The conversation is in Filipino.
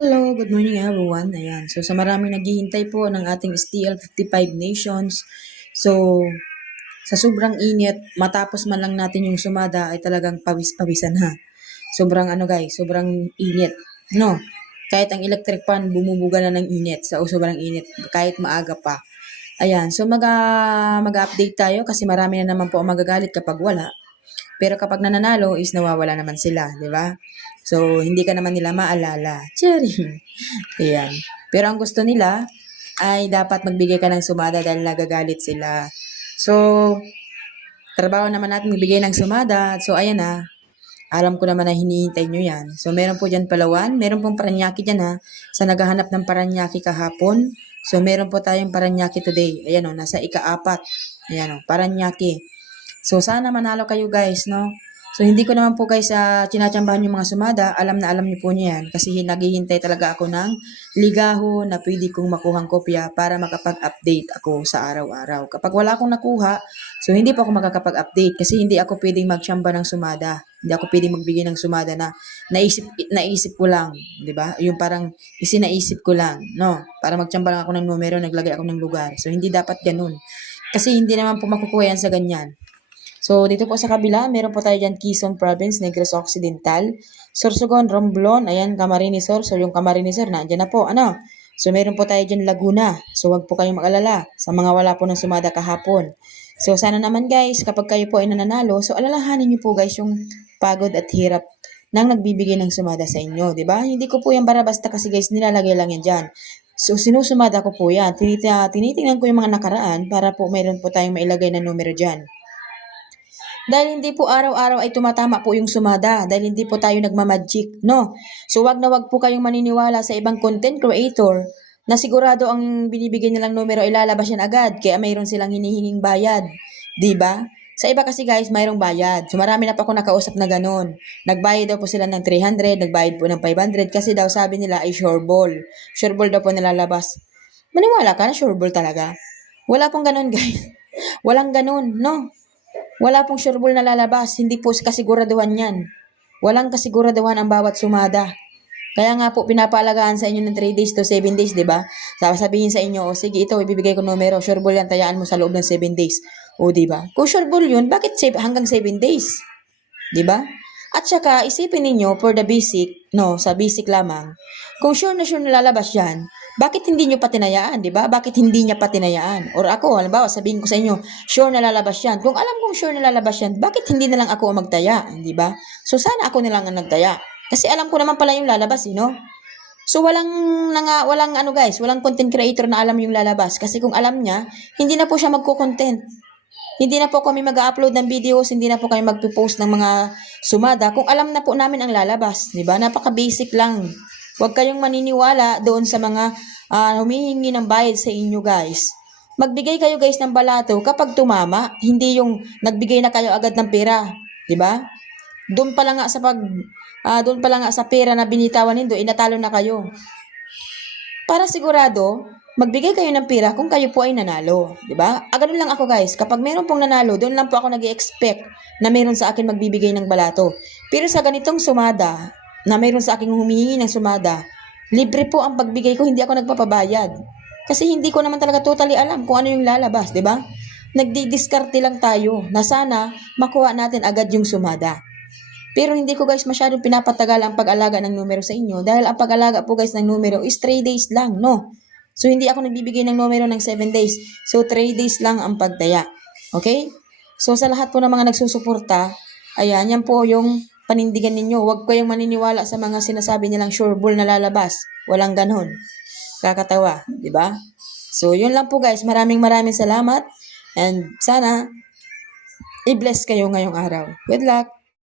Hello, good morning everyone. Ayan. So sa maraming naghihintay po ng ating STL 55 Nations. So sa sobrang init, matapos man lang natin yung sumada ay talagang pawis-pawisan ha. Sobrang guys, sobrang init. No? Kahit ang electric fan bumubuga na ng init. So sobrang init kahit maaga pa. Ayan. So mag-update tayo kasi marami na naman po ang magagalit kapag wala. Pero kapag nananalo is nawawala naman sila, di ba? So, hindi ka naman nila maalala. Charing. Ayan. Pero ang gusto nila ay dapat magbigay ka ng sumada dahil nagagalit sila. So, trabaho naman natin magbigay ng sumada. So, ayan na. Alam ko naman na hinihintay nyo yan. So, meron po dyan Palawan. Meron pong Paranaque dyan ha. Sa naghahanap ng Paranaque kahapon. So, meron po tayong Paranaque today. Ayan o, nasa ika-4. Ayan o, Paranaque. So, sana manalo kayo guys, no? So, hindi ko naman po guys tinatsambahan yung mga sumada. Alam na alam niyo po niyo yan. Kasi naghihintay talaga ako ng ligaho na pwede kong makuhang kopya para makapag-update ako sa araw-araw. Kapag wala akong nakuha, so hindi pa ako makakapag-update kasi hindi ako pwedeng magtsamba ng sumada. Hindi ako pwedeng magbigay ng sumada na naisip ko lang, 'di ba? Yung parang isinaisip ko lang, no? Para magtsamba lang ako ng numero, naglagay ako ng lugar. So hindi dapat ganun. Kasi hindi naman po makukuha yan sa ganyan. So, dito po sa kabila, meron po tayo dyan Quezon Province, Negros Occidental, Sorsogon, Romblon, ayan, Camarines Sur. So, yung Camarines Sur, nandiyan na po, ano? So, meron po tayo dyan Laguna. So, wag po kayong mag-alala sa mga wala po ng sumada kahapon. So, sana naman guys, kapag kayo po ay nananalo, so alalahanin niyo po guys yung pagod at hirap nang nagbibigay ng sumada sa inyo, di ba? Hindi ko po yan basta kasi guys, nilalagay lang yan dyan. So, sinusumada ko po yan. Tinitingnan ko yung mga nakaraan para po mayroon po tayong mailagay na numero dyan. Dahil hindi po araw-araw ay tumatama po yung sumada dahil hindi po tayo nagmamagic, no? So wag na wag po kayong maniniwala sa ibang content creator na sigurado ang binibigay nilang numero ay lalabas yan agad kaya mayroon silang hinihinging bayad, 'di ba? Sa iba kasi guys, mayroong bayad. So marami na pa ako nakausap na ganun. Nagbayad daw po sila ng 300, nagbayad po ng 500 kasi daw sabi nila ay sure ball. Sure ball daw po nilalabas. Maniwala ka na sure ball talaga? Wala pong ganun guys. Walang ganun, no? Wala pong sureball na lalabas, hindi po kasiguraduhan yan. Walang kasiguraduhan ang bawat sumada. Kaya nga po pinapaalagaan sa inyo ng 3 days to 7 days, di ba? Sasabihin sa inyo, o sige ito, ibibigay ko numero, sureball yan, tayaan mo sa loob ng 7 days. O di ba? Kung sureball yun, bakit hanggang 7 days? Di ba? At saka, isipin ninyo, for the basic, no, sa basic lamang, kung sure na lalabas yan, bakit hindi nyo patinayaan, di ba? Bakit hindi niya patinayaan? Or ako, halimbawa, sabihin ko sa inyo, sure na lalabas yan. Kung alam kong sure na lalabas yan, bakit hindi na lang ako ang magtaya, di ba? So, sana ako na lang ang nagtaya. Kasi alam ko naman pala yung lalabas, no? So, walang guys, walang content creator na alam yung lalabas. Kasi kung alam niya, hindi na po siya magko-content. Hindi na po kami mag-upload ng videos, hindi na po kami magpo-post ng mga sumada kung alam na po namin ang lalabas, 'di ba? Napaka-basic lang. Huwag kayong maniniwala doon sa mga humihingi ng bayad sa inyo, guys. Magbigay kayo guys ng balato kapag tumama, hindi yung nagbigay na kayo agad ng pera, 'di ba? Doon pa lang nga sa pera na binitawan nindo, inatalo na kayo. Para sigurado, magbigay kayo ng pera kung kayo po ay nanalo, di ba? Ganun lang ako guys, kapag meron pong nanalo, doon lang po ako nag-expect na meron sa akin magbibigay ng balato. Pero sa ganitong sumada, na meron sa akin humihingi ng sumada, libre po ang pagbigay ko, hindi ako nagpapabayad. Kasi hindi ko naman talaga totally alam kung ano yung lalabas, di ba? Nagdi-discarte lang tayo na sana makuha natin agad yung sumada. Pero hindi ko guys masyadong pinapatagal ang pag-alaga ng numero sa inyo dahil ang pag-alaga po guys ng numero is 3 days lang, no? So hindi ako nagbibigay ng numero ng 7 days. So 3 days lang ang pagtaya. Okay? So sa lahat po ng mga nagsusuporta, ayan, yan po yung panindigan ninyo. Huwag kayong maniniwala sa mga sinasabi nilang sure ball na lalabas. Walang ganon. Kakatawa, di ba? So yun lang po guys. Maraming salamat and sana i-bless kayo ngayong araw. Good luck!